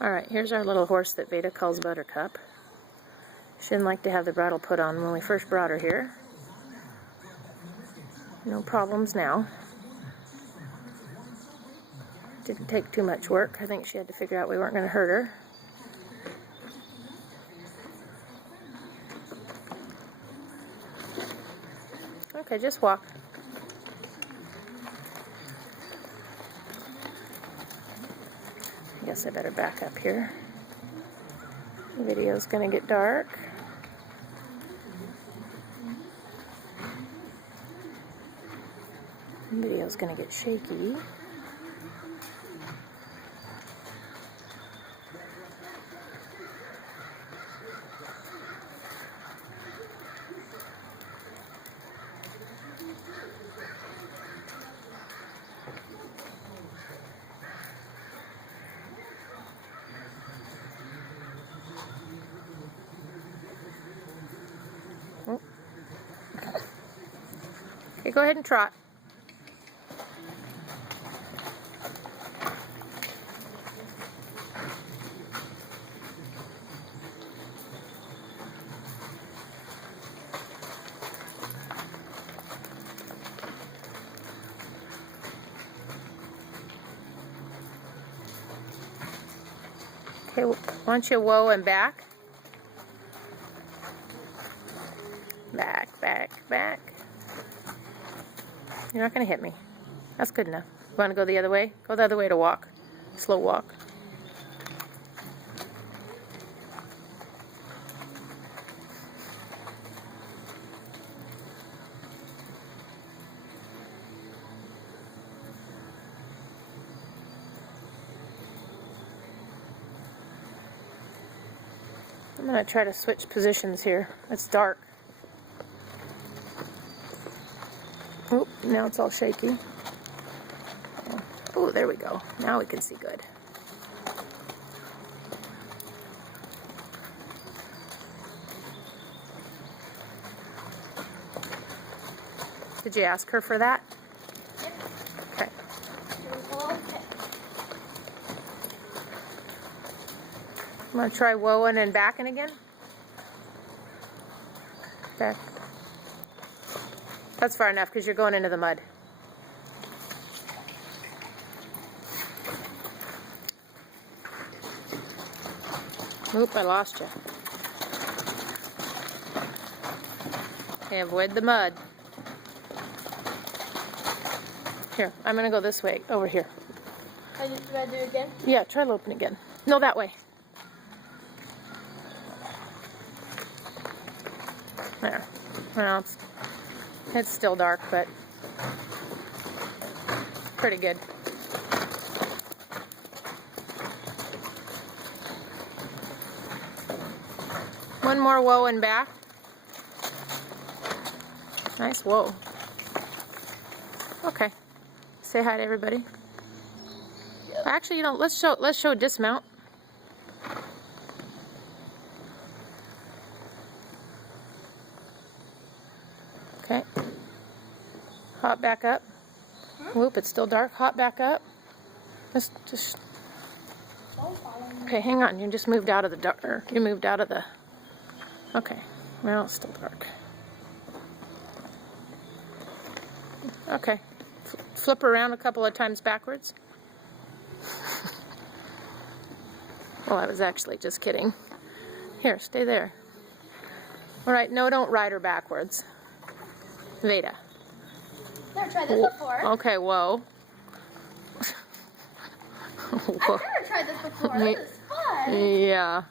Alright, here's our little horse that Veda calls Buttercup. She didn't like to have the bridle put on when we first brought her here. No problems now. Didn't take too much work. I think she had to figure out we weren't going to hurt her. Okay, just walk. I guess I better back up here. The video's going to get dark. The video's going to get shaky. Okay, go ahead and trot. Okay, why don't you whoa and back? Back, back, back. You're not going to hit me. That's good enough. You want to go the other way? Go the other way to walk. Slow walk. I'm going to try to switch positions here. It's dark. Oop, now it's all shaky. Oh, there we go. Now we can see good. Did you ask her for that? Okay. I'm going to try whoaing and backing again. Back. That's far enough because you're going into the mud. Oop, I lost you. Okay, avoid the mud. Here, I'm going to go this way, over here. Should I do it again? Yeah, try loping again. No, that way. There. Well, it's still dark, but pretty good. One more whoa and back. Nice whoa. Okay. Say hi to everybody. Yep. Actually, you know, let's show dismount. Okay. Hop back up. Whoop, it's still dark. Hop back up. Just. Okay, hang on. You just moved out of the dark. You moved out of the. Okay. Well, it's still dark. Okay. Flip around a couple of times backwards. Well, I was actually just kidding. Here, stay there. All right. No, don't ride her backwards. Veda. Never tried this before. Okay, whoa. I've never tried this before. This is fun. Yeah.